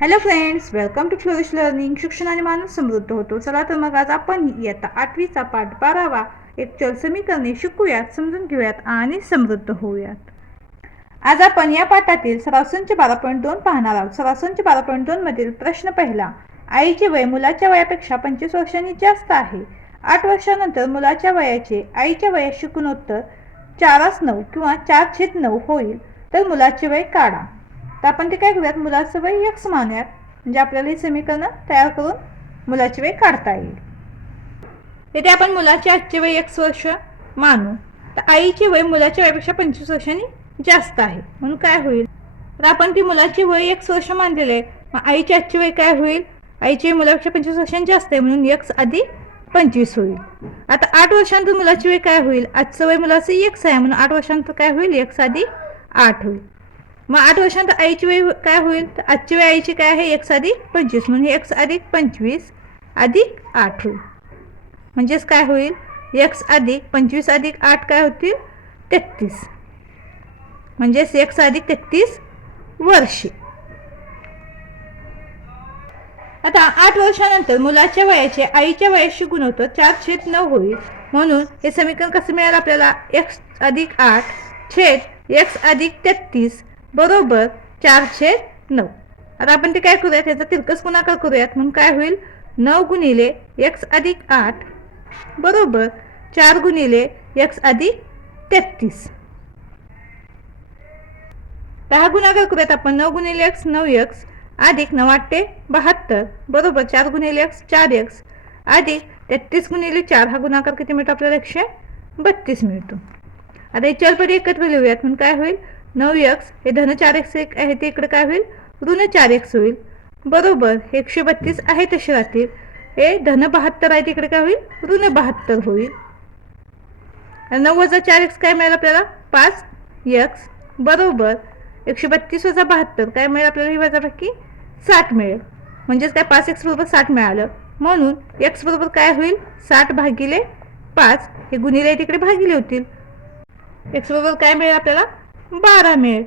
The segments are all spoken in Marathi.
Hello friends welcome to Flourish Learning शिक्षण आणि माणूस समृद्ध होतो. चला तर मग आज आपण इयत्ता आठवीचा पाठ बारावा एक चल समीकरणे शिकूयात समजून घेऊयात आणि समृद्ध होऊयात. आज आपण या पाठातील सरासनचे बारा पॉईंट दोन पाहणार आहोत. सरासनचे बारा पॉईंट दोन मधील प्रश्न पहिला आईचे वय मुलाच्या वयापेक्षा पंचवीस वर्षांनी जास्त आहे. आठ वर्षानंतर मुलाच्या वयाचे आईच्या वयाशी गुणोत्तर चारास नऊ किंवा चार छेद नऊ होईल. तर मुलाचे वय काढा. तर आपण ते काय करूयात? मुलाचं वय यक्स मानूयात. म्हणजे आपल्याला ही समीकरणं तयार करून मुलाची वय काढता येईल. येथे आपण मुलाचे आजचे वय एक्स वर्ष मानू. तर आईचे वय मुलाच्या वयापेक्षा पंचवीस वर्षांनी जास्त आहे. म्हणून काय होईल? तर आपण ती मुलाचे वय एक्स वर्ष मानलेले आहे. मग आईचे आजचे वय काय होईल? आईचे वय मुलापेक्षा पंचवीस वर्षांनी जास्त आहे. म्हणून एक्स आधी पंचवीस होईल. आता आठ वर्षांतर मुलाची वय काय होईल? आजचं वय मुलाचं एक्स आहे. म्हणून आठ वर्षांतर काय होईल? एक्स आधी आठ होईल. मग आठ वर्षांत आईची वय काय होईल? तर आजची वय आईची काय आहे? एक्स अधिक पंचवीस. म्हणून एक्स अधिक पंचवीस अधिक आठ होईल. म्हणजेच काय होईल? एक्स अधिक पंचवीस अधिक आठ काय होतील? तेहतीस. म्हणजेच एक्स अधिक तेहतीस वर्षे. आता आठ वर्षानंतर मुलाच्या वयाचे आईच्या वयाशी गुणवत्तर चार छेद नऊ होईल. म्हणून हे समीकरण कसं मिळालं आपल्याला? एक्स अधिक आठ छेद एक्स अधिक तेहतीस बरोबर चारशे नऊ. आता आपण ते काय करूयात? याचा तिरकस गुणाकार करूयात. म्हणून काय होईल? नऊ गुणिले एक्स अधिक आठ. बरोबर चार गुणिले एक्स अधिक तेहतीस. दहा गुणाकार करूयात आपण. नऊ गुणिले एक्स नऊ एक्स अधिक नऊ आठे बहात्तर. बरोबर चार गुणिले एक्स चार एक्स अधिक तेहतीस गुणिले चार. हा गुणाकार किती मिळतो आपल्याला? एकशे बत्तीस मिळतो आता हे चलपदी एकत्र लिहूयात. म्हणून काय होईल? नऊ एक्स हे धन चार एक्स एक आहे ते इकडे काय होईल? ऋण चार एक्स होईल. बरोबर एकशे बत्तीस आहे तसे राहतील. हे धन बहात्तर आहे तिकडे काय होईल? ऋण बहात्तर होईल. नऊ वजा चार एक्स काय मिळेल आपल्याला? पाच एक्स बरोबर एकशे बत्तीस वजा बहात्तर काय मिळेल आपल्याला? ही वजापैकी साठ मिळेल. म्हणजेच काय? पाच एक्स बरोबर साठ मिळालं. म्हणून एक्स बरोबर काय होईल? साठ भागिले पाच हे गुणिले तिकडे भागिले होतील. एक्स बरोबर काय मिळेल आपल्याला? बारा मिळेल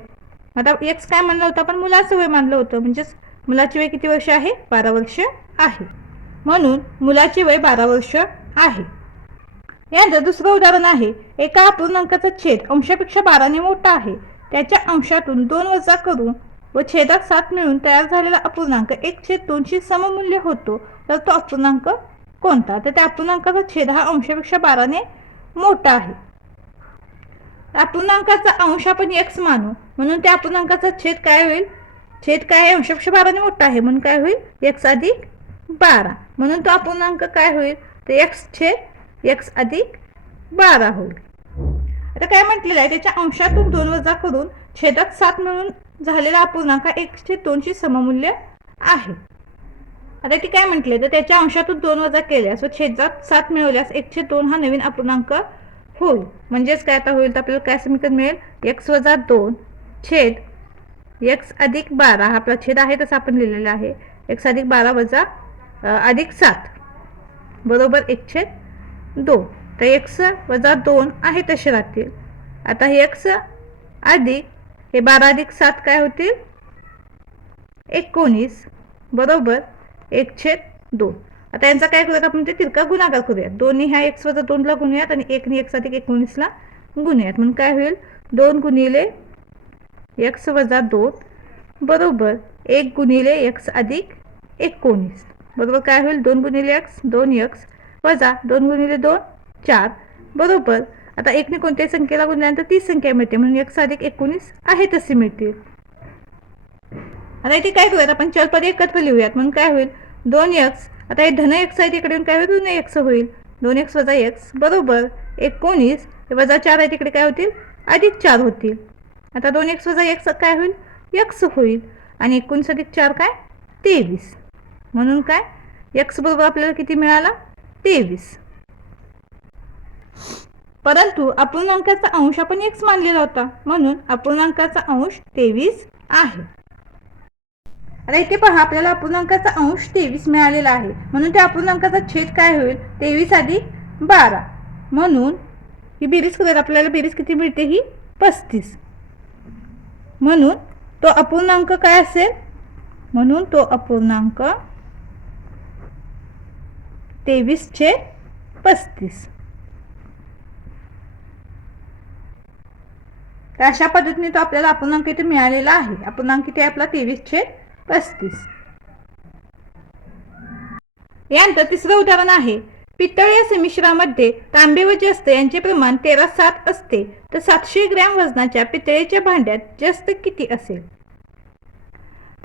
आता एक्स काय म्हणलं होतं? आपण मुलाचं वय मानलं होतं. म्हणजेच मुलाचे वय किती वर्ष आहे? बारा वर्ष आहे. म्हणून मुलाचे वय बारा वर्ष आहे. यानंतर दुसरं उदाहरण आहे. एका अपूर्णांकाचा छेद अंशापेक्षा बाराने मोठा आहे. त्याच्या अंशातून दोन वजा करून व छेदात सात मिळून तयार झालेला अपूर्णांक एक छेद दोनशे सममूल्य होतो. तर तो अपूर्णांक कोणता? तर त्या अपूर्णांकाचा छेद हा अंशापेक्षा बाराने मोठा आहे. अपूर्णांकाचा अंश आपण एक्स मानू. म्हणून त्या अपूर्णांकाचा छेद काय होईल? छेद काय आहे? बाराने मोठा आहे. म्हणून काय होईल? एक्स अधिक बारा. म्हणून तो अपूर्णांक काय होईल? तर एक्स छेद एक्स अधिक बारा होईल. आता काय म्हटलेलं आहे? त्याच्या अंशातून दोन वजा करून छेदात सात मिळून झालेला अपूर्णांक एकशे दोनशे सममूल्य आहे. आता ती काय म्हटले? तर त्याच्या अंशातून दोन वजा केल्यास व छेदात सात मिळवल्यास एकशे दोन हा नवीन अपूर्णांक होईल. म्हणजेच काय आता होईल तर आपल्याला काय समीकरण मिळेल? एक्स वजा दोन छेद एक्स अधिक बारा हा आपला छेद आहे तसं आपण लिहिलेला आहे. एक्स अधिक बारा वजा अधिक सात बरोबर एक छेद दोन. तर एक्स वजा दोन आहे तसे राहतील. आता हे एक्स अधिक हे बारा अधिक सात काय होतील? एकोणीस बरोबर एक छेद दोन. आता यांचा काय करूयात आपण ते तिरका गुणाकार करूयात. दोन्ही ह्या एक्स वजा दोनला गुणूयात आणि एकने एक्स अधिक एकोणीसला गुणूयात. म्हणून काय होईल? दोन गुणिले एक्स वजा दोन बरोबर एक गुणिले एक्स अधिक एकोणीस. बरोबर काय होईल? दोन गुणिले एक्स दोन एक्स वजा दोन गुणिले दोन चार. बरोबर. आता एकने कोणत्याही संख्येला गुणल्यानंतर तीस संख्या मिळते. म्हणून एक्स अधिक एकोणीस आहे तसे मिळतील. आता इथे काय करूयात आपण? चलपद एकत्र लिहूयात. म्हणून काय होईल? दोन एक्स आता हे धन एक्स आहे तिकडे येऊन काय होईल? ऋण एक्स होईल. दोन एक्स वजा एक्स बरोबर. एकोणीस. वजा चार आहे तिकडे काय होतील? अधिक चार होतील. आता दोन एक्स वजा एक्स काय होईल? एक्स होईल. आणि एकोणीस अधिक चार काय? तेवीस. म्हणून काय? एक्स बरोबर आपल्याला किती मिळाला? तेवीस. परंतु अपूर्णांकाचा अंश आपण एक्स मानलेला होता. म्हणून अपूर्णांकाचा अंश तेवीस आहे. आता इथे पहा आपल्याला अपूर्णांकाचा अंश तेवीस मिळालेला आहे. म्हणून त्या अपूर्णांकाचा छेद काय होईल? तेवीस अधिक बारा. म्हणून ही बेरीज करत आपल्याला बेरीज किती मिळते? ही पस्तीस. म्हणून तो अपूर्णांक काय असेल? म्हणून तो अपूर्णांक तेवीस छे पस्तीस. तर अशा पद्धतीने तो आपल्याला अपूर्णांक इथे मिळालेला आहे. अपूर्णांक किती आहे? आपला तेवीस छेद पस्तीस. यानंतर तिसरं उदाहरण आहे. पितळ या संमिश्रामध्ये तांबे व जस्त यांचे प्रमाण तेरा सात असते. तर सातशे ग्रॅम वजनाच्या पितळेच्या भांड्यात जस्त किती असेल?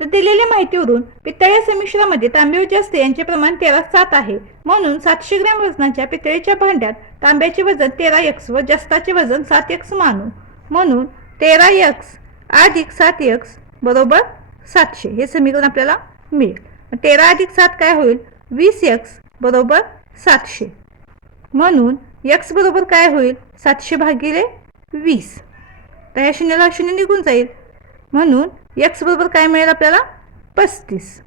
तर दिलेल्या माहितीवरून पितळ या संमिश्रामध्ये तांबे व जस्त यांचे प्रमाण तेरा सात आहे. म्हणून सातशे ग्रॅम वजनाच्या पितळेच्या भांड्यात तांब्याचे वजन तेरा एक्स व जस्ताचे वजन सात एक्स मानू. म्हणून तेरा एक्स अधिक सात एक्स बरोबर सातशे. हे समीकरण आपल्याला मिळेल. तेरा अधिक सात काय होईल? वीस एक्स बरोबर सातशे. म्हणून एक्स बरोबर काय होईल? सातशे भागिले वीस. तर ह्या शून्याला शून्य निघून जाईल. म्हणून एक्स बरोबर काय मिळेल आपल्याला? पस्तीस.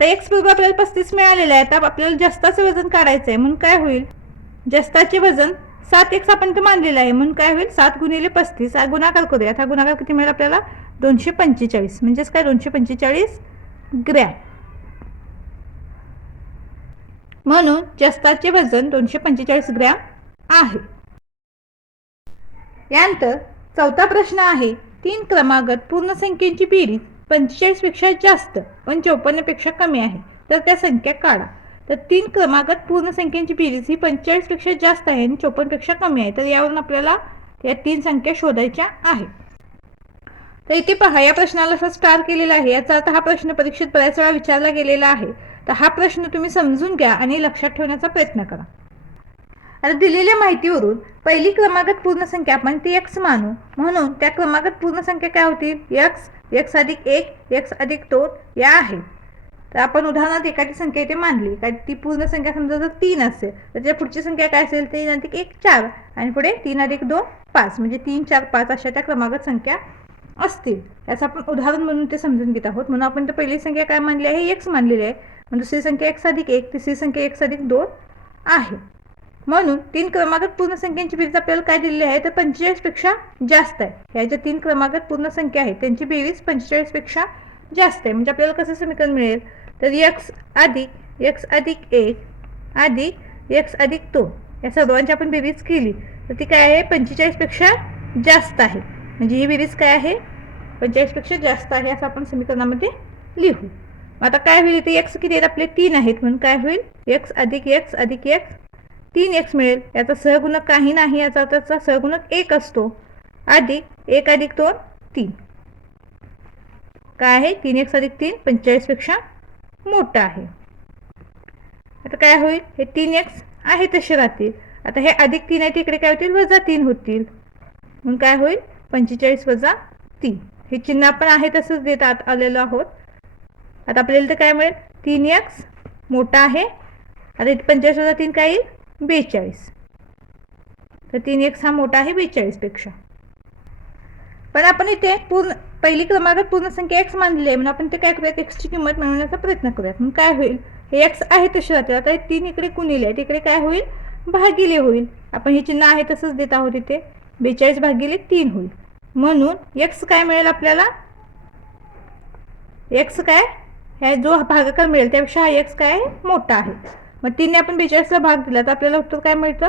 तर एक्स बरोबर आपल्याला पस्तीस मिळालेलं आहे. तर आपल्याला जास्ताचं वजन काढायचं आहे म्हणून काय होईल? जास्ताचे वजन सात एक आपण ते मानलेलं आहे. म्हणून काय होईल? सात गुणिले पस्तीस हा गुणाकार करूयात. हा गुणाकार किती मिळेल आपल्याला? दोनशे पंचेचाळीस. म्हणजेच काय? दोनशे पंचेचाळीस ग्रॅम. म्हणून जस्ताचे वजन दोनशे पंचेचाळीस ग्रॅम आहे. यानंतर चौथा प्रश्न आहे. तीन क्रमागत पूर्ण संख्येची बेरीज पंचेचाळीसपेक्षा जास्त पण चौपन्नपेक्षा कमी आहे. तर त्या संख्या काढा. तर तीन क्रमागत पूर्ण संख्येची बेरीज ही पंचेचाळीसपेक्षा जास्त आहे आणि चोपन्नपेक्षा कमी आहे. तर यावरून आपल्याला या तीन संख्या शोधायच्या आहे तर इथे पहा या प्रश्नाला असा स्टार केलेला आहे. याचा अर्थ हा प्रश्न परीक्षेत बऱ्याच वेळा विचारला गेलेला आहे. तर हा प्रश्न तुम्ही समजून घ्या आणि लक्षात ठेवण्याचा प्रयत्न करा. आता दिलेल्या माहितीवरून पहिली क्रमागत पूर्ण संख्या आपण ती एक्स मानू. म्हणून त्या क्रमागत पूर्ण संख्या काय होतील एक्स एक्स अधिक एक एक्स अधिक दोन या आहेत तर आपण उदाहरणार्थ एखादी संख्या इथे मानली काय ती पूर्ण संख्या समजा जर तीन असेल तर त्याच्या पुढची संख्या काय असेल? तीन अधिक एक चार. आणि पुढे तीन अधिक दोन पाच. म्हणजे तीन चार पाच अशा त्या क्रमागत संख्या असतील. याचं आपण उदाहरण म्हणून ते समजून घेत आहोत. म्हणून आपण तर पहिली संख्या काय मानली आहे? एक्स मानलेली आहे. मग दुसरी संख्या एक्स अधिक एक तिसरी संख्या एक्स अधिक दोन आहे. म्हणून तीन क्रमागत पूर्ण संख्यांची बेरीज आपल्याला काय दिलेली आहे? तर पंचेचाळीसपेक्षा जास्त आहे. ह्या ज्या तीन क्रमागत पूर्ण संख्या आहेत त्यांची बेरीज पंचेचाळीसपेक्षा जास्त आहे. म्हणजे आपल्याला कसं समीकरण मिळेल? तर एक्स अधिक एक्स अधिक एक अधिक एक्स अधिक दोन. या सर्वांची आपण बेरीज केली. तर ती काय आहे? पंचेचाळीसपेक्षा जास्त आहे. म्हणजे ही बेरीज काय आहे? पंचेचाळीसपेक्षा जास्त आहे असं आपण समीकरणामध्ये लिहू. मग आता काय होईल? इथे एक्स किती आहेत? आपले तीन आहेत. म्हणून काय होईल? एक्स अधिक एक्स अधिक एक्स तीन एक्स मिळेल. याचा सहगुणक काही नाही. याचा त्याचा सहगुणक एक असतो. अधिक एक अधिक दोन तीन. काय आहे? तीन एक्स अधिक तीन पंचेचाळीसपेक्षा मोठं आहे. आता काय होईल? हे तीन एक्स आहे तसे राहतील. आता हे अधिक तीन आहे तिकडे काय होतील? वजा तीन होतील. म्हणून काय होईल? पंचेचाळीस वजा तीन. हे चिन्ह आपण आहे तसंच देत आत आलेलो आहोत. आता आपल्याला तर काय मिळेल? तीन एक्स मोठा आहे. आता इथे पंचेचाळीस वजा तीन काय येईल? बेचाळीस. तर तीन एक्स हा मोठा आहे बेचाळीसपेक्षा. पण आपण इथे पूर्ण पहिली क्रमांकात पूर्ण संख्या एक्स मानलेली आहे. म्हणून आपण ते काय करूयात? एक्सची किंमत मिळवण्याचा प्रयत्न करूयात. मग काय होईल? हे एक्स आहे तशी राहते. आता हे तीन इकडे कुणीले आहे. तिकडे काय होईल? भागिले होईल. आपण हे चिन्ह आहे तसंच देत आहोत इथे. बेचाळीस भागिले तीन होईल. म्हणून एक्स काय मिळेल आपल्याला? एक्स काय? ह्या जो भागाकार मिळेल त्यापेक्षा हा एक्स काय? आहे मोठा आहे. मग तीनने आपण बेचाळीसला भाग दिला तर आपल्याला उत्तर काय मिळतं?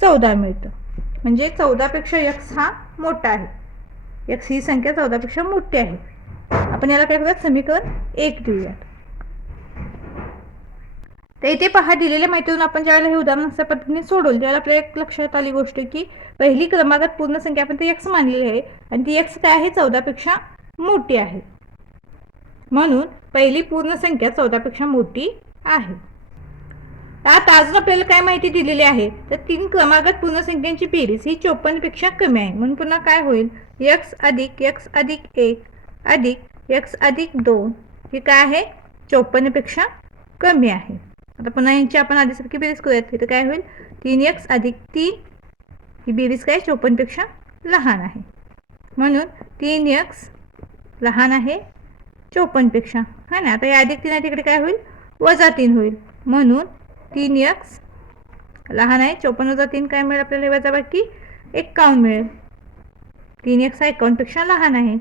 चौदा मिळतं. म्हणजे चौदापेक्षा एक्स हा मोठा आहे. एक्स ही संख्या चौदापेक्षा मोठी आहे. आपण याला काय करूयात समीकरण एक देऊयात. तर इथे पहा दिलेल्या माहितीतून आपण ज्यावेळेला हे उदाहरण अशा पद्धतीने सोडवलं त्यावेळेला आपल्याला एक लक्षात आली गोष्ट की पहिली क्रमांकात पूर्ण संख्या आपण ती एक्स मानलेली आहे आणि ती एक्स काय आहे? चौदापेक्षा मोठी आहे. म्हणून पहिली पूर्ण संख्या चौदापेक्षा मोठी आहे. आता अजून आपल्याला काय माहिती दिलेली आहे? तर तीन क्रमागत पूर्णसंख्यांची बेरीज ही चोपन्नपेक्षा कमी आहे. म्हणून पुन्हा काय होईल? एक्स अधिक एक्स अधिक एक अधिक एक्स अधिक दोन हे काय आहे? चोपन्नपेक्षा कमी आहे. आता पुन्हा यांची आपण आधीसारखी बेरीज करूयात. इथं काय होईल? तीन एक्स अधिक तीन ही बेरीज काय? चोपन्नपेक्षा लहान आहे. म्हणून तीन एक्स लहान आहे चोपन्नपेक्षा. हा ना? आता या अधिक तीन तिकडे काय होईल? वजा तीन होईल. म्हणून तीन यक्स. लहान आहे चोपन्न वजा तीन काय मिळेल आपल्याला? वजा बाकी एक्कावन्न मिळेल. तीन एक्स हा एकावन्नपेक्षा लहान आहे.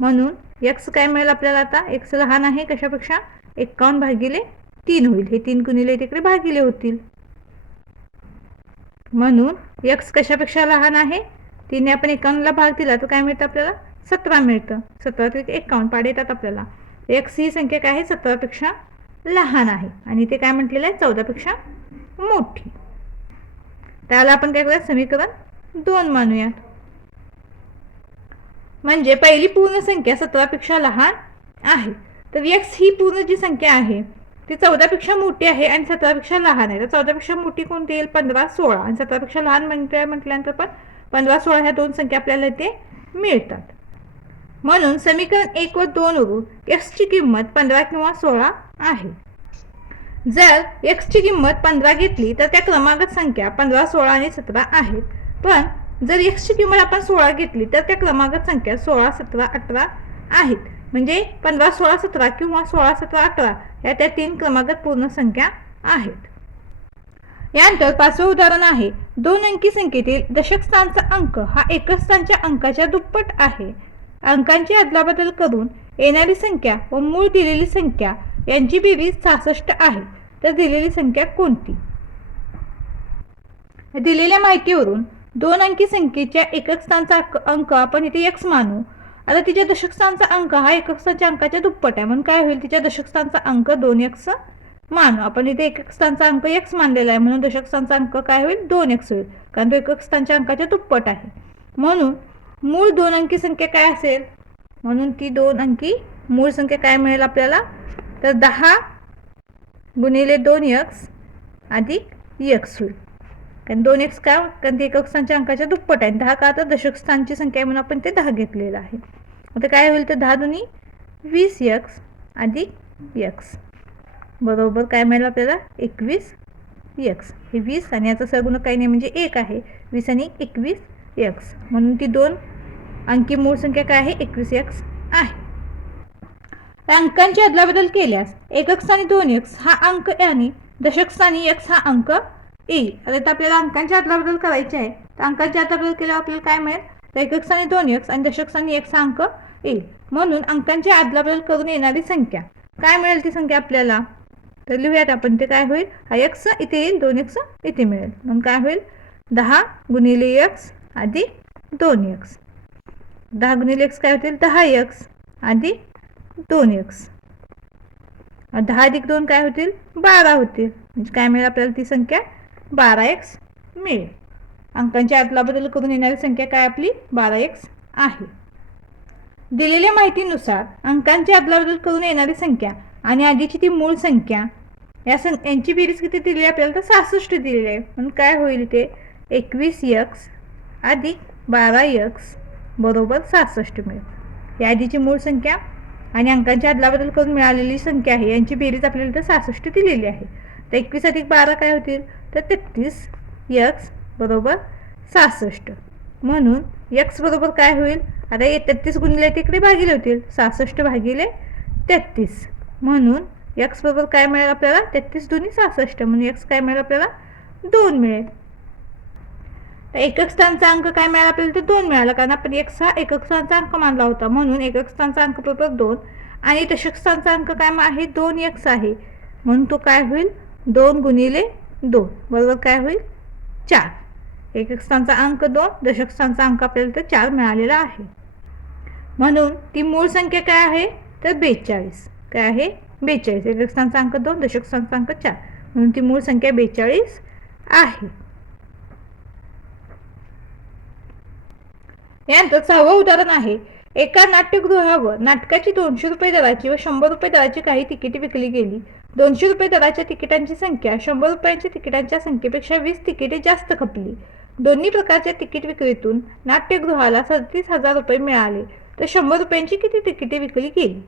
म्हणून एक्स काय मिळेल आपल्याला आता? एक्स लहान आहे कशापेक्षा? एक्कावन्न भागिले तीन होईल. हे तीन गुणिले तिकडे भागिले होतील. म्हणून एक्स कशापेक्षा लहान आहे? तिने आपण एकावन्नला भाग दिला तर काय मिळतं आपल्याला? सतरा मिळतं. सतरा ते एकावन्न पाडे येतात आपल्याला. एक्स ही संख्या काय आहे? सतरापेक्षा लहान आहे. आणि ते काय म्हटलेलं आहे? चौदापेक्षा मोठी. त्याला आपण काय करूया समीकरण दोन मानूयात. म्हणजे पहिली पूर्ण संख्या सतरापेक्षा लहान आहे. तर एक्स ही पूर्ण जी संख्या आहे ती चौदापेक्षा मोठी आहे आणि सतरापेक्षा लहान आहे. तर चौदापेक्षा मोठी कोणती येईल? पंधरा सोळा. आणि सतरापेक्षा लहान म्हणते म्हटल्यानंतर पण पंधरा सोळा ह्या दोन संख्या आपल्याला इथे मिळतात. म्हणून समीकरण एक व दोन वरून एक्सची किंमत पंधरा किंवा सोळा आहे. जर एक्सची किंमत पंधरा घेतली तर त्या क्रमागत संख्या पंधरा सोळा आणि सतरा आहेत पण जर एक्सची किंमत आपण सोळा घेतली तर त्या क्रमागत संख्या सोळा सतरा अठरा आहेत. म्हणजे पंधरा सोळा सतरा किंवा सोळा सतरा अठरा या त्या तीन क्रमागत पूर्ण संख्या आहेत. यानंतर पाचवं उदाहरण आहे. दोन अंकी संख्येतील दशक स्थानचा अंक हा एकच स्थानच्या अंकाच्या दुप्पट आहे. अंकांची अदलाबदल करून येणारी संख्या व मूळ दिलेली संख्या यांची बेरीज सहासष्ट आहे. तर दिलेली संख्या कोणती? दिलेल्या माहितीवरून दोन अंकी संख्येच्या एकक स्थानचा अंक- अंक आपण इथे एक्स मानू. आता तिच्या दशक स्थानचा अंक हा एकक स्थानच्या अंकाच्या दुप्पट आहे. म्हणून काय होईल? तिच्या दशक स्थानचा अंक दोन एक्स मानू. आपण इथे एकक स्थानचा अंक एक्स मानलेला आहे. म्हणून दशक स्थानचा अंक काय होईल? दोन एक्स होईल. कारण तो एकक स्थानच्या अंकाच्या दुप्पट आहे. म्हणून मूळ दोन अंकी संख्या काय असेल? म्हणून ती दोन अंकी मूळ संख्या काय मिळेल आपल्याला? तर दहा गुणिले दोन यक्स अधिक यक्स होईल कारण दोन एक्स का कारण ते एक स्थानच्या अंकाच्या दुप्पट आहे दहा का तर दशक स्थानची संख्या आहे म्हणून आपण ते दहा घेतलेलं आहे. आता काय होईल तर दहा दोन्ही वीस यक्स अधिक यक्स बरोबर काय मिळेल आपल्याला? एकवीस यक्स हे वीस आणि याचा सगुण काही नाही म्हणजे एक आहे. वीस आणि एकवीस यक्स म्हणून ती दोन अंकी मूळ संख्या काय आहे? एकवीस यक्स आहे. अंकांची अदलाबदल केल्यास एकक स्थानी दोन एक्स हा अंक आणि दशक स्थानी एक्स हा अंक येईल. आता इथं आपल्याला अंकांची अदलाबदल करायची आहे. तर अंकांची अदलाबदल केल्यावर आपल्याला काय मिळेल? तर एकक स्थानी दोन एक्स आणि दशक स्थानी एक्स हा अंक येईल. म्हणून अंकांची अदलाबदल करून येणारी संख्या. काय मिळेल ती संख्या आपल्याला? तर लिहूयात आपण ते काय होईल? हा एक्स इथे येईल दोन एक्स इथे मिळेल. म्हणून काय होईल? दहा गुणिले एक्स आधी दोन एक्स दहा गुणिले एक्स काय होतील? दहा एक्स आधी दोन एक्स दहा अधिक दोन काय होतील? बारा होतील. म्हणजे काय मिळेल आपल्याला ती संख्या? बारा एक्स मिळेल. अंकांच्या अदलाबदल करून येणारी संख्या काय आपली? बारा एक्स आहे. दिलेल्या माहितीनुसार अंकांची अदलाबदल करून येणारी संख्या आणि आधीची ती मूळ संख्या या सं यांची बेरीज किती दिलेली आहे? आपल्याला तर सहासष्ट दिलेली आहे. म्हणून काय होईल ते? एकवीस यक्स अधिक बारा यक्स बरोबर सहासष्ट मिळेल. या आधीची मूळ संख्या आणि अंकांच्या अदलाबदल करून मिळालेली संख्या आहे. यांची बेरीज आपल्याला इथं सहासष्ट दिलेली आहे. तर एकवीस अधिक बारा काय होतील? तर तेहतीस यक्स बरोबर सहासष्ट. म्हणून यक्स बरोबर काय होईल? आता हे तेहतीस गुणिले तिकडे भागिले होतील. सहासष्ट भागिले तेहतीस. म्हणून यक्स बरोबर काय मिळेल आपल्याला? तेहतीस दोन्ही सहासष्ट. म्हणून यक्स काय मिळेल आपल्याला? दोन मिळेल. तर एकक स्थानचा अंक काय मिळाला? आपल्याला तर दोन मिळाला. कारण आपण एक सहा एकक स्थानचा अंक मानला होता. म्हणून एकक स्थानचा अंक बरोबर दोन. आणि दशक स्थानचा अंक काय आहे? दोन एक्स आहे. म्हणून तो काय होईल? दोन गुणिले दोन. बरोबर काय होईल? चार. एकक स्थानचा अंक दोन. दशक स्थानचा अंक आपल्याला तर चार मिळालेला आहे. म्हणून ती मूळ संख्या काय आहे? तर बेचाळीस. काय आहे? बेचाळीस. एकक स्थानचा अंक दोन. दशक स्थानचा अंक चार. म्हणून ती मूळ संख्या बेचाळीस आहे. यांचं सहावं उदाहरण आहे. एका नाट्यगृहावर नाटकाची दोनशे रुपये दराची व शंभर रुपये दराची काही तिकिटे विकली गेली. दोनशे रुपये दराच्या तिकिटांची संख्या शंभर रुपयांच्या तिकिटांच्या संख्येपेक्षा वीस तिकिटे जास्त खपली. दोन्ही प्रकारच्या तिकीट विक्रीतून नाट्यगृहाला सदतीस हजार रुपये मिळाले. तर शंभर रुपयांची किती तिकिटे विकली गेली?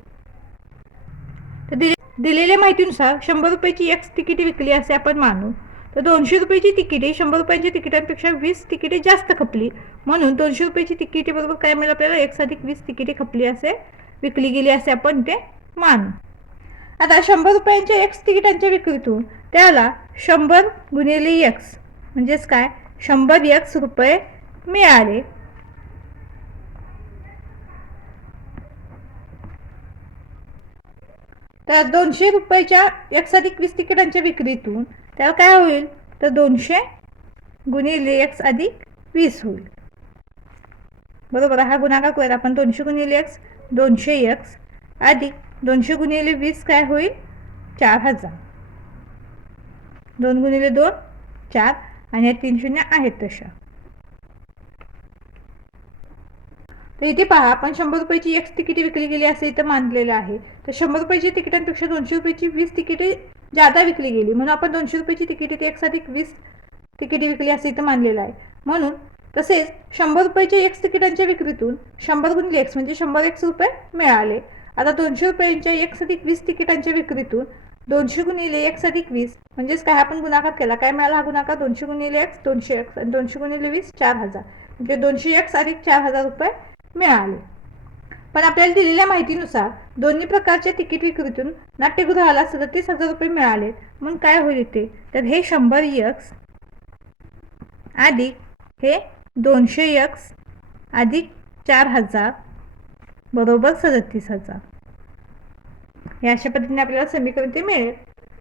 तर दिलेल्या माहितीनुसार शंभर रुपयाची एक्स तिकिटे विकली असे आपण मानू. तर दोनशे रुपयाची तिकिटे शंभर रुपयांच्या तिकिटांपेक्षा वीस तिकिटे जास्त खपली. म्हणून दोनशे रुपयाची तिकिटे बरोबर. काय मिळेल आपल्याला? एक अधिक वीस तिकिटे खपली असे. विकली गेली असे आपण ते मानू. आता शंभर रुपयांच्या एक्स तिकिटांच्या विक्रीतून त्याला शंभर गुणिले एक्स म्हणजेच काय? शंभर एक्स रुपये मिळाले. तर दोनशे रुपयाच्या एक्स अधिक वीस तिकिटांच्या विक्रीतून त्याला काय होईल? तर दोनशे गुणिले एक्स अधिक वीस होईल. बरोबर? हा गुणाकार करूया आपण. दोनशे गुणिले एक्स दोनशे एक्स अधिक दोनशे गुणिले वीस काय होईल? चार हजार. दोन गुणिले दोन चार. आणि या तीन शून्य आहेत तशा. तर इथे पहा आपण शंभर रुपयाची एक्स तिकिटे विकली गेली असे इथं मानलेलं आहे. तर शंभर रुपयाची तिकिटांपेक्षा दोनशे रुपयाची वीस तिकिटे जादा विकली गेली. म्हणून आपण दोनशे रुपयाची तिकिटे ते एक्स अधिक वीस तिकिटे विकली असे इथं मानलेलं आहे. म्हणून तसेच शंभर रुपयाच्या एक्स तिकिटांच्या विक्रीतून शंभर गुणिले एक्स म्हणजे शंभर एक्स रुपये मिळाले. आता दोनशे रुपयांच्या एक्स अधिक वीस तिकिटांच्या विक्रीतून दोनशे गुणिले एक्स अधिक वीस म्हणजेच काय? आपण गुणाकार केला. काय मिळाला हा गुणाकार? दोनशे गुणिले एक्स दोनशे एक्स आणि दोनशे गुणिले वीस चार हजार. म्हणजे दोनशे एक्स अधिक चार हजार रुपये मिळाले. पण आपल्याला दिलेल्या माहितीनुसार दोन्ही प्रकारच्या तिकीट विक्रीतून नाट्यगृहाला सदतीस हजार रुपये मिळाले. म्हणून काय होईल इथे? तर हे शंभर यक्स अधिक हे दोनशे यक्स अधिक चार हजार बरोबर सदतीस हजार. हे अशा पद्धतीने आपल्याला समीकरण ते मिळेल.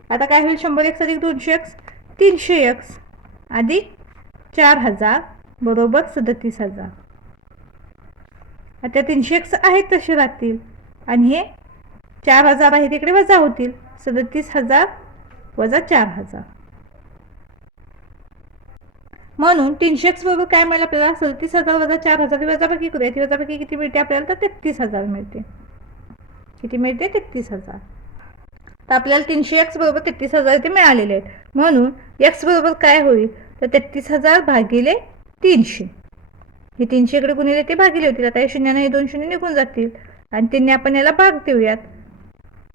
आता काय होईल? शंभर एक्स अधिक दोनशे एक्स तीनशे एक्स अधिक चार हजार बरोबर सदतीस हजार. आता तीनशे एक्स आहेत तसे राहतील. आणि हे चार हजार आहे तिकडे वजा होतील. सदतीस हजार वजा चार हजार. म्हणून तीनशे एक्स बरोबर काय मिळेल आपल्याला. सदतीस हजार वजा चार हजार ही वजापैकी करूया. ती वजापैकी किती मिळते आपल्याला? तर तेहतीस हजार मिळते. किती मिळते? तेहतीस हजार. तर आपल्याला तीनशे एक्स बरोबर तेहतीस हजार इथे मिळालेले आहेत. म्हणून एक्स बरोबर काय होईल? तर तेहतीस हजार भागिले तीनशे. हे तीनशे इकडे गुणिले ते भागिले होतील. आता या शून्यानं हे दोन शून्य निघून जातील. आणि त्यांनी आपण याला भाग देऊयात.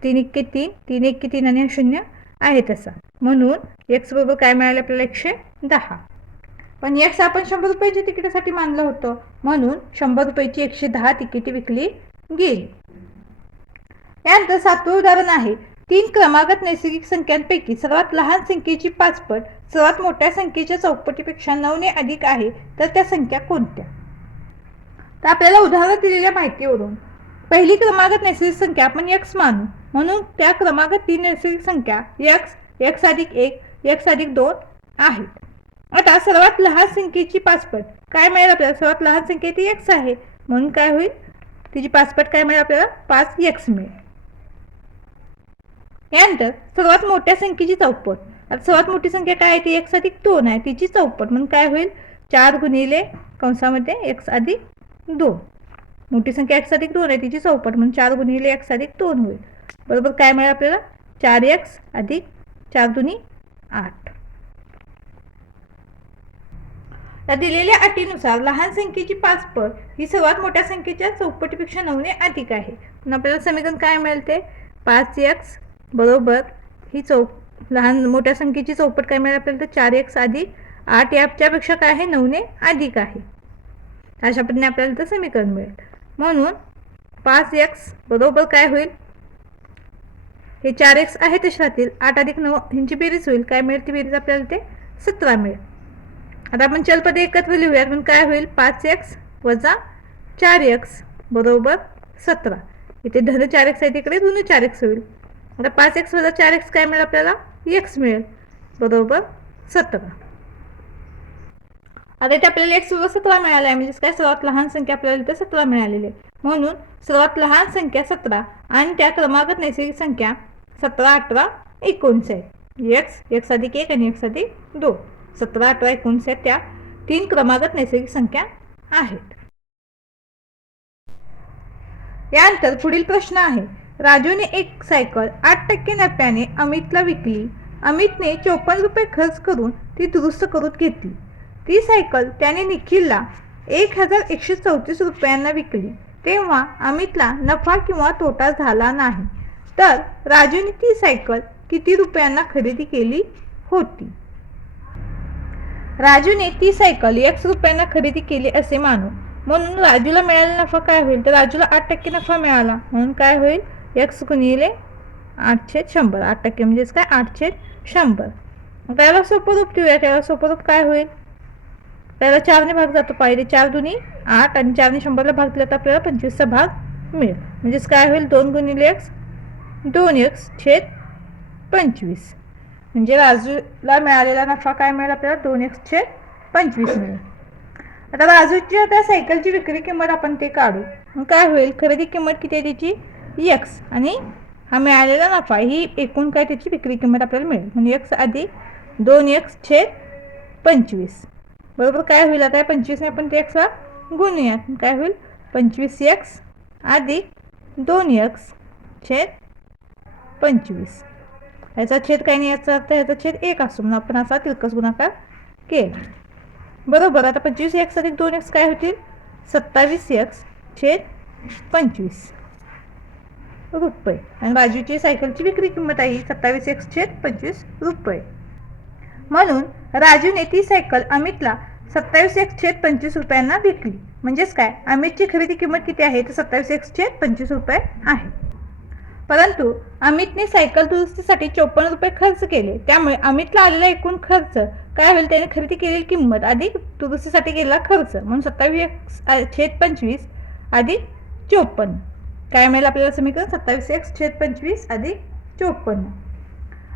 तीन इक्के तीन तीन इक्के तीन आणि हा शून्य आहे तसा. म्हणून एक्स बरोबर काय मिळालं आपल्याला एकशे दहा. पण एक्स आपण शंभर रुपयाच्या तिकिटासाठी मानलं होतं. म्हणून शंभर रुपयाची एकशे दहा तिकिटे विकली गेली. यानंतर सातवं उदाहरण आहे. तीन क्रमागत नैसर्गिक संख्यांपैकी सर्वात लहान संख्येची पाचपट सर्वात मोठ्या संख्येच्या चौपटीपेक्षा नऊने अधिक आहे तर त्या संख्या कोणत्या? तर आपल्याला उदाहरण दिलेल्या माहितीवरून. पहिली क्रमागत नैसर्गिक संख्या आपण एक्स मानू. म्हणून त्या क्रमागत तीन नैसर्गिक संख्या एक्स यक्स अधिक एक यक्स अधिक दोन आहेत. आता सर्वात लहान संख्येची पाचपट. काय मिळेल आपल्याला? सर्वात लहान संख्या ती एक्स आहे. म्हणून काय होईल? तिची पाचपट काय मिळेल आपल्याला? पाच एक्स मिळेल. यानंतर सर्वात मोठ्या संख्येची चौपट. आता सर्वात मोठी संख्या काय आहे? ती एक्स अधिक दोन आहे. तिची चौपट. म्हणून काय होईल? चार गुणिले कंसामध्ये एक्स अधिक दोन. मोठी संख्या एक्स अधिक दोन आहे तिची चौपट म्हणून चार गुणिले एक्स अधिक दोन होईल. बरोबर काय मिळेल आपल्याला? चार एक्स अधिक चार दुनी आठ. या दिलेल्या अटीनुसार लहान संख्येची पाचपट ही सर्वात मोठ्या संख्येच्या चौपटीपेक्षा नऊने अधिक आहे. पण आपल्याला समीकरण काय मिळेल ते? पाच एक्स बरोबर ही चौ लहान मोठ्या संख्येची चौपट काय मिळेल आपल्याला? तर चार एक्स अधिक आठ याच्यापेक्षा काय आहे? नऊने अधिक आहे. अशा पद्धतीने आपल्याला तर समीकरण मिळेल. म्हणून पाच एक्स बरोबर काय होईल? हे चार एक्स आहे तसे राहतील आठ अधिक नऊ ह्यांची बेरीज होईल. काय मिळेल ती बेरीज आपल्याला ते सतरा मिळेल. आता आपण चलपदे एकत्र लिहूयात म्हणून काय होईल? पाच एक्स वजा चार एक्स बरोबर सतरा. इथे धन चार एक्स आहे तिकडे ऋण चार एक्स होईल. आता पाच एक्स वजा चार एक्स काय मिळेल आपल्याला? एक्स मिळेल. बरोबर सतरा. आता इथे आपल्याला एक सर्व सतरा मिळाला आहे. म्हणजेच काय? सर्वात लहान संख्या आपल्याला इथे सतरा मिळालेली आहे. म्हणून सर्वात लहान संख्या सतरा आणि त्या क्रमागत नैसर्गिक संख्या सतरा अठरा एकोणीस आहे एक्स एक्स अधिक एक आणि एक्स अधिक दोन. सतरा अठरा एकोणीस आहेत. त्या तीन क्रमागत नैसर्गिक संख्या आहेत. यानंतर पुढील प्रश्न आहे. राजूने एक सायकल आठ टक्के नफ्याने अमितला विकली. अमितने चोपन्न रुपये खर्च करून ती दुरुस्त करून घेतली. ती सायकल त्याने निखिलला एक हजार एकशे चौतीस रुपयांना विकली. तेव्हा अमितला नफा किंवा तोटा झाला नाही. तर राजूने ती सायकल किती रुपयांना खरेदी केली होती? राजूने ती सायकल एक्स रुपयांना खरेदी केली असे मानू. म्हणून राजूला मिळालेला नफा काय होईल? तर राजूला आठ टक्के नफा मिळाला. म्हणून काय होईल? एक्स गुणिले आठशे शंभर. आठ टक्के म्हणजेच काय? आठशे शंभर. त्याला सोपं रूप ठेवूया. त्याला सोपं रूप काय होईल? त्याला चारने भाग जातो पाहिले चार दुनी आठ आणि चारने शंभरला भाग दिला तर आपल्याला पंचवीसचा भाग मिळेल. म्हणजेच काय होईल? दोन गुणिले एक्स दोन एक्स छेद पंचवीस. म्हणजे राजूला मिळालेला नफा काय मिळेल? आपल्याला दोन एक्स छेद पंचवीस मिळेल. आता राजूची आता सायकलची विक्री किंमत आपण ते काढू. मग काय होईल? खरेदी किंमत किती आहे त्याची? एक्स आणि हा मिळालेला नफा ही एकूण काय त्याची विक्री किंमत आपल्याला मिळेल. म्हणजे एक्स आधी दोन एक्स छेद पंचवीस. बरोबर काय होईल आता? पंचवीसने आपण ते एक्सला गुणूयात काय होईल? पंचवीस एक्स अधिक दोन एक्स छेद पंचवीस. याचा छेद काही नाही याचा अर्थ याचा छेद एक असतो. म्हणून आपण असा तिरकस गुणाकार केला. बरोबर आता पंचवीस एक्स अधिक दोन एक्स काय होतील? सत्तावीस एक्स छेद पंचवीस. रुपये. आणि बाजूची सायकलची विक्री किंमत आहे सत्तावीस एक्स छेद पंचवीस रुपये. म्हणून राजूने ती सायकल अमितला सत्तावीस एक छेद पंचवीस रुपयांना विकली. म्हणजेच काय? अमितची खरेदी किंमत किती आहे? तर सत्तावीस एक छेद पंचवीस रुपये आहे. परंतु अमितने सायकल दुरुस्तीसाठी चोपन्न रुपये खर्च केले. त्यामुळे अमितला आलेला एकूण खर्च काय होईल? त्याने खरेदी केलेली किंमत अधिक दुरुस्तीसाठी केलेला खर्च. म्हणून सत्तावीस एक छेद पंचवीस अधिक चोपन्न. काय मिळेल आपल्याला समीकरण? सत्तावीस एक छेद पंचवीस अधिक चोपन्न.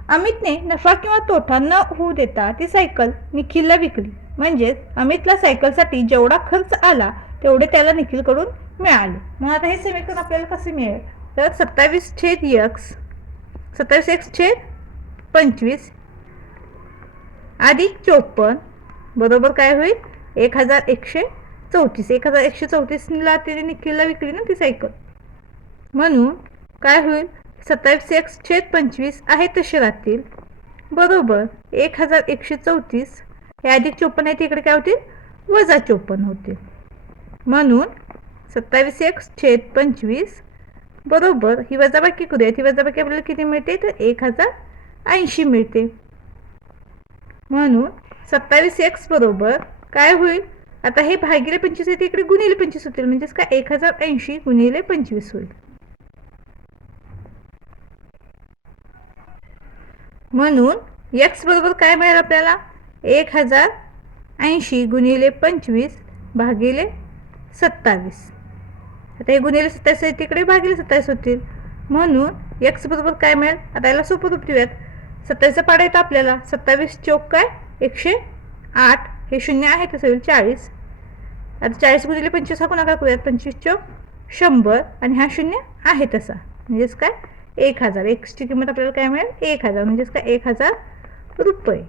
अमितने नफा किंवा तोटा न होऊ देता ती सायकल निखिलला विकली. म्हणजेच अमितला सायकलसाठी जेवढा खर्च आला तेवढे त्याला निखिलकडून मिळाले. मग आता हे समीकरण आपल्याला कसे मिळेल? तर सत्तावीस छेद यक्स सत्तावीस एक्स छेद पंचवीस अधिक चोपन्न बरोबर काय होईल? एक हजार एकशे चौतीस. एक हजार एकशे चौतीसला तिने निखिलला विकली ना ती सायकल. म्हणून काय होईल? सत्तावीस एक्स छेद पंचवीस आहे तसे राहतील. बरोबर एक हजार एकशे चौतीस. हे अधिक चोपन्न आहे तिकडे काय होतील? वजा चोपन्न होतील. म्हणून सत्तावीस एक्स छेद पंचवीस बरोबर ही वजाबाकी करूयात ही वजाबाकी आपल्याला किती मिळते? तर एक हजार ऐंशी मिळते. म्हणून सत्तावीस एक्स बरोबर काय होईल? आता हे भागिले पंचवीस आहे तिकडे गुणिले पंचवीस होतील. म्हणजेच काय? एक हजार ऐंशी गुणिले पंचवीस होईल. म्हणून एक्स बरोबर काय मिळेल आपल्याला? एक हजार ऐंशी गुणिले पंचवीस भागिले सत्तावीस. आता हे गुणिले सत्तावीस आहे तिकडे भागिले सत्तावीस होतील. म्हणून एक्स बरोबर काय मिळेल? आता याला सोपं रूप देऊयात. सत्तावीसचा पाडा येतो आपल्याला. सत्तावीस चौक काय? एकशे आठ. हे शून्य आहे तसं होईल चाळीस. आता चाळीस गुणिले पंचवीस हा गुणाकार करूयात? पंचवीस चौक शंभर. आणि हा शून्य आहे तसा. म्हणजेच काय? एक हजार. एक्सची किंमत आपल्याला काय मिळेल? एक हजार. म्हणजेच काय? एक हजार रुपये.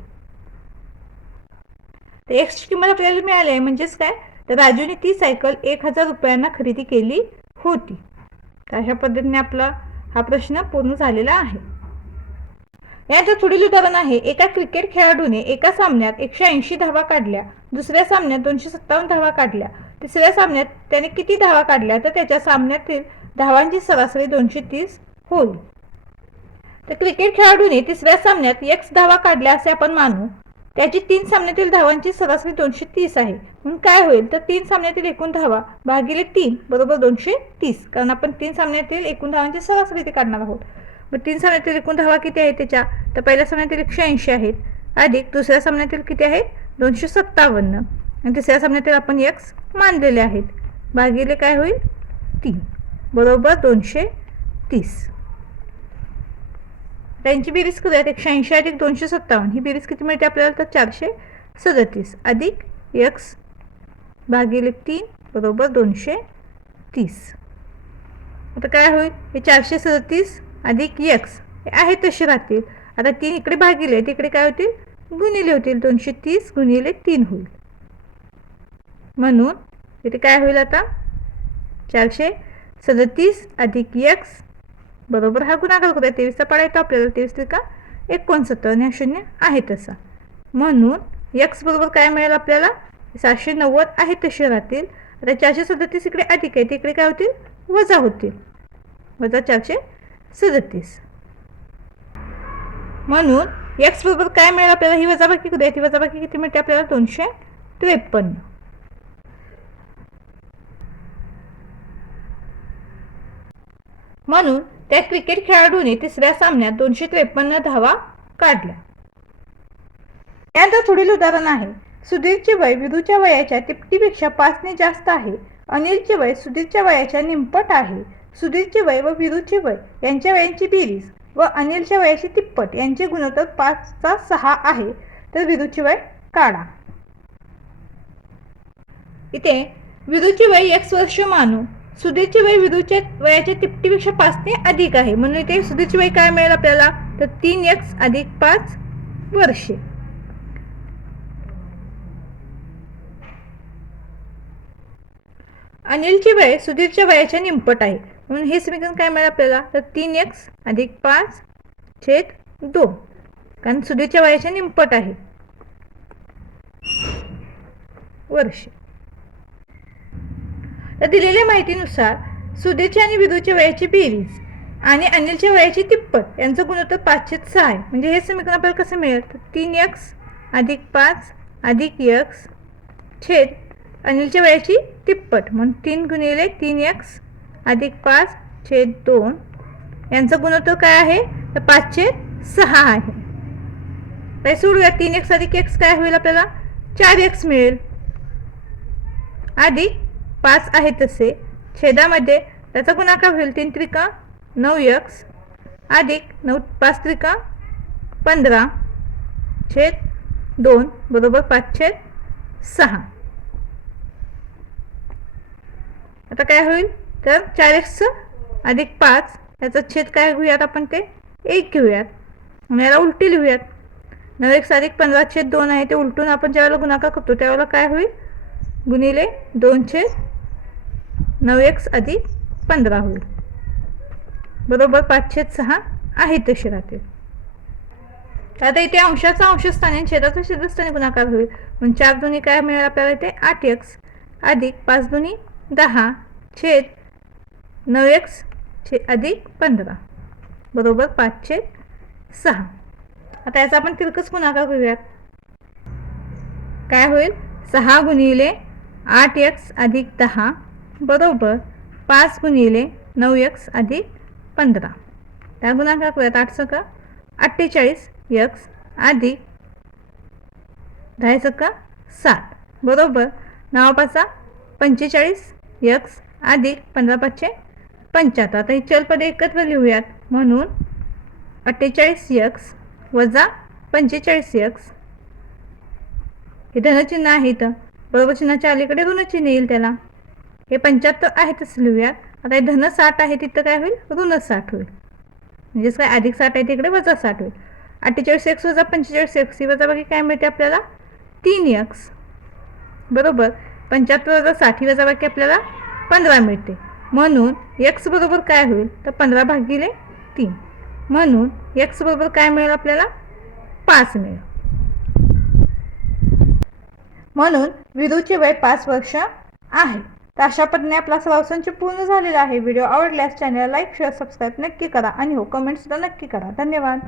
तर एक्सची किंमत आपल्याला मिळाली आहे. म्हणजेच काय? तर राजूने ती सायकल एक हजार रुपयांना खरेदी केली होती. तर अशा पद्धतीने आपला हा प्रश्न पूर्ण झालेला आहे. याचं पुढील उदाहरण आहे. एका क्रिकेट खेळाडूने एका सामन्यात एकशे ऐंशी धावा काढल्या. दुसऱ्या सामन्यात दोनशे सत्तावन्न धावा काढल्या. तिसऱ्या सामन्यात त्याने किती धावा काढल्या? तर त्याच्या सामन्यातील धावांची सरासरी दोनशे तीस होईल तर क्रिकेट खेळाडूने तिसऱ्या सामन्यात एक्स धावा काढल्या असे आपण मानू. त्याची तीन सामन्यातील धावांची सरासरी दोनशे तीस आहे. म्हणून काय होईल? तर तीन सामन्यातील एकूण धावा भागिले तीन बरोबर दोनशे तीस. कारण आपण तीन सामन्यातील एकूण धावांची सरासरी ते काढणार आहोत. मग तीन सामन्यातील एकूण धावा किती आहे त्याच्या? तर पहिल्या सामन्यातील एकशे ऐंशी आहेत. अधिक दुसऱ्या सामन्यातील किती आहे? दोनशे सत्तावन्न. आणि तिसऱ्या सामन्यातील आपण एक्स मानलेले आहेत. भागिले काय होईल? तीन. बरोबर दोनशे तीस. त्यांची बेरीज करूयात एकशे ऐंशी अधिक दोनशे सत्तावन्न. ही बेरीज किती मिळते आपल्याला? तर चारशे सदतीस. अधिक एक्स भागिले तीन बरोबर दोनशे तीस. आता काय होईल? हे चारशे सदतीस अधिक एक्स हे आहे तसे राहतील. आता तीन इकडे भागिले तिकडे काय होतील? गुणिले होतील. दोनशे तीस गुणिले तीन होईल. म्हणून इथे काय होईल आता? चारशे सदतीस अधिक एक्स बरोबर? हा गुणाकार करूया तेवीसचा पाडा येतो आपल्याला तेवीस का एकोणसत्तर आणि शून्य आहे तसा. म्हणून एक्स बरोबर काय मिळेल आपल्याला? सातशे नव्वद आहे तसे राहतील. आता चारशे सदतीस इकडे अधिक आहे तिकडे काय होतील? वजा होतील. वजा चारशे सदतीस. म्हणून एक्स बरोबर काय मिळेल आपल्याला? ही वजाबाकी करूया ती वजाबाकी किती मिळते आपल्याला? दोनशे त्रेपन्न. म्हणून त्या क्रिकेट खेळाडूने तिसऱ्या सामन्यात दोनशे त्रेपन्न धावा काढल्या. यानंतर पुढील उदाहरण आहे. सुधीरचे वय विरूच्या वयाच्या तिपटीपेक्षा पाचने जास्त आहे. अनिलचे वय सुधीरच्या वयाच्या निमपट आहे. सुधीरचे वय व विरूचे वय यांच्या वयांची बेरीज व अनिलच्या वयाची तिप्पट यांचे गुणोत्तर पाचचा सहा आहे. तर विरूचे वय काढा. इथे विरूचे वय एक्स वर्ष मानू. सुधीरची वय विदूच्या वयाच्या तिपटीपेक्षा पाचने अधिक आहे. म्हणून इथे सुधीरची वय काय मिळेल आपल्याला? तर तीन एक्स अधिक पाच वर्षे. अनिलची वय सुधीरच्या वयाच्या निमपट आहे. म्हणून हे समीकरण काय मिळेल आपल्याला? तर तीन एक्स अधिक पाच छेद दोन. कारण सुधीरच्या वयाच्या निमपट आहे. वर्षे. तर दिलेल्या माहितीनुसार सुधीरची आणि विदूच्या वयाची बेरीज आणि अनिलच्या वयाची तिप्पट यांचं गुणोत्तर पाचशे सहा आहे. म्हणजे हे समीकरण आपल्याला कसं मिळेल? तर तीन यक्स अधिक पाच अधिक यक्स छेद अनिलच्या वयाची तिप्पट. म्हणून तीन गुणिले तीन यक्स अधिक पाच छेद दोन यांचं गुणोत्तर काय आहे? तर पाचशे सहा आहे. काय सोडूया. तीन एक्स अधिक एक्स काय होईल आपल्याला? चार एक्स मिळेल. अधिक पाच आहे तसे. छेदामध्ये त्याचा गुणाकार होईल तीन त्रिका नऊ यक्स अधिक नऊ पाच त्रिका पंधरा छेद दोन बरोबर पाच छेद सहा. आता काय होईल? तर चार एक्स अधिक पाच याचा छेद काय घेऊयात आपण ते? एक घेऊयात. आणि याला उलटी लिहूयात. नऊ एक्स अधिक पंधरा छेद दोन आहे ते उलटून आपण ज्यावेळेला गुणाकार करतो त्यावेळेला काय होईल? गुणिले दोन छेद नऊ एक्स अधिक पंधरा होईल. बरोबर पाचशे सहा आहे तसे राहतील आता इथे अंशाचा अंशस्थानी आणि छेदाचा छेदस्थानी गुणाकार होईल. म्हणून चार दोन्ही काय मिळेल आपल्याला इथे? आठ एक्स अधिक पाच दोन्ही दहा छेद नऊ एक्स छे अधिक पंधरा. बरोबर पाचशे सहा. आता याचा आपण तिरकस गुणाकार करूयात. काय होईल? सहा गुणिले आठ एक्स अधिक दहा बरोबर पाच गुणिले नऊ एक्स अधिक पंधरा. त्या गुणाकार करूयात आठ सका अठ्ठेचाळीस एक्स अधिक दहा सका सात. बरोबर? नावापाचा पंचेचाळीस एक्स अधिक पंधरा पाचशे पंच्याहत्तर. आता ही चलपदे एकत्र लिहूयात. म्हणून अठ्ठेचाळीस एक्स वजा पंचेचाळीस एक्स. हे धनचिन्ह आहे तर बरोबर चिन्हाच्या अलीकडे ऋणचिन्ह येईल त्याला. हे पंच्याहत्तर आहे तसं लिहूयात आता हे धन साठ आहे तिथं काय होईल? ऋण साठ होईल. म्हणजेच काय? अधिक साठ आहे तिकडे वजा साठ होईल. अठ्ठेचाळीस एक्स वजा पंचेचाळीस एक्स ही वजा बाकी काय मिळते आपल्याला? तीन एक्स. बरोबर? पंच्याहत्तर वजा साठ ही वजा बाकी आपल्याला पंधरा मिळते. म्हणून एक्स बरोबर काय होईल? तर पंधरा भागिले तीन. म्हणून एक्स बरोबर काय मिळेल आपल्याला? पाच मिळेल. म्हणून विदूचे वय पाच वर्ष आहे. तर अशा पद्धतीने आपला सराव संच पूर्ण झालेला आहे. व्हिडिओ आवडल्यास चॅनल लाईक शेअर सबस्क्राईब नक्की करा. आणि हो कमेंटसुद्धा नक्की करा. धन्यवाद.